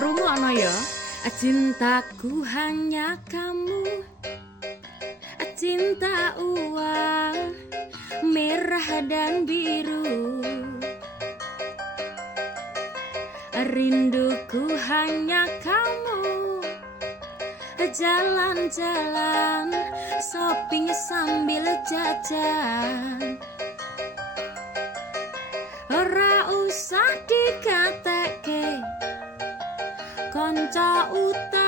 Rungokno ya. Cintaku hanya kamu, cinta uang merah dan biru. Rinduku hanya kamu, jalan-jalan shopping sambil jajan. Ora usah dikateke konco utama